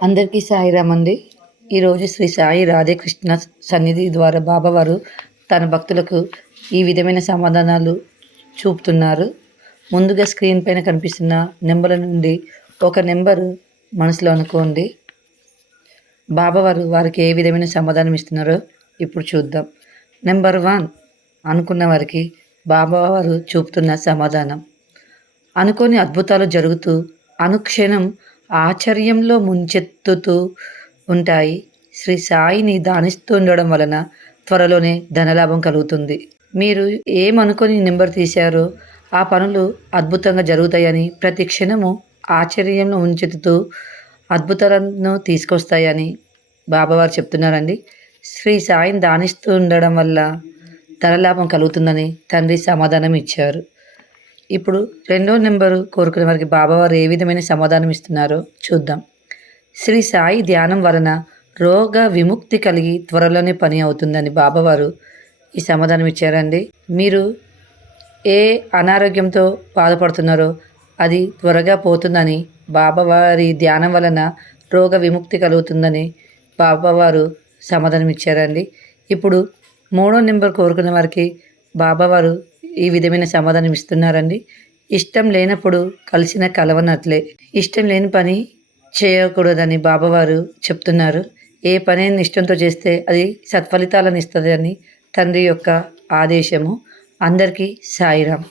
అందరికీ సాయిరామ్ అండి. ఈరోజు శ్రీ సాయి రాధాకృష్ణ సన్నిధి ద్వారా బాబావారు తన భక్తులకు ఈ విధమైన సమాధానాలు చూపుతున్నారు. ముందుగా స్క్రీన్ పైన కనిపిస్తున్న నెంబర్ల నుండి ఒక నెంబరు మనసులో అనుకోండి. బాబావారు వారికి ఏ విధమైన సమాధానం ఇస్తున్నారో ఇప్పుడు చూద్దాం. నెంబర్ 1 అనుకున్న వారికి బాబావారు చూపుతున్న సమాధానం: అనుకోని అద్భుతాలు జరుగుతూ అనుక్షణం ఆశ్చర్యంలో ముంచెత్తుతూ ఉంటాయి. శ్రీ సాయిని ధ్యానిస్తూ ఉండడం వలన త్వరలోనే ధనలాభం కలుగుతుంది. మీరు ఏమనుకొని నెంబర్ తీశారో ఆ పనులు అద్భుతంగా జరుగుతాయని, ప్రతి క్షణము ఆశ్చర్యంలో ముంచెత్తుతూ అద్భుతాలను తీసుకొస్తాయని బాబావారు చెప్తున్నారండి. శ్రీ సాయిని ధ్యానిస్తూ ఉండడం వల్ల ధనలాభం కలుగుతుందని తండ్రి సమాధానం ఇచ్చారు. ఇప్పుడు 2వ నెంబరు కోరుకునే వారికి బాబావారు ఏ విధమైన సమాధానం ఇస్తున్నారో చూద్దాం. శ్రీ సాయి ధ్యానం వలన రోగ విముక్తి కలిగి త్వరలోనే పని అవుతుందని బాబావారు ఈ సమాధానం ఇచ్చారండి. మీరు ఏ అనారోగ్యంతో బాధపడుతున్నారో అది త్వరగా పోతుందని, బాబావారి ధ్యానం వలన రోగ విముక్తి కలుగుతుందని బాబావారు సమాధానం ఇచ్చారండి. ఇప్పుడు 3వ నెంబర్ కోరుకునే వారికి బాబావారు ఈ విధమైన సమాధానం ఇస్తున్నారండి. ఇష్టం లేనప్పుడు కలిసిన కలవనట్లే. ఇష్టం లేని పని చేయకూడదని బాబావారు చెప్తున్నారు. ఏ పనిని ఇష్టంతో చేస్తే అది సత్ఫలితాలను ఇస్తుంది అని తండ్రి యొక్క ఆదేశము. అందరికీ సాయిరామ్.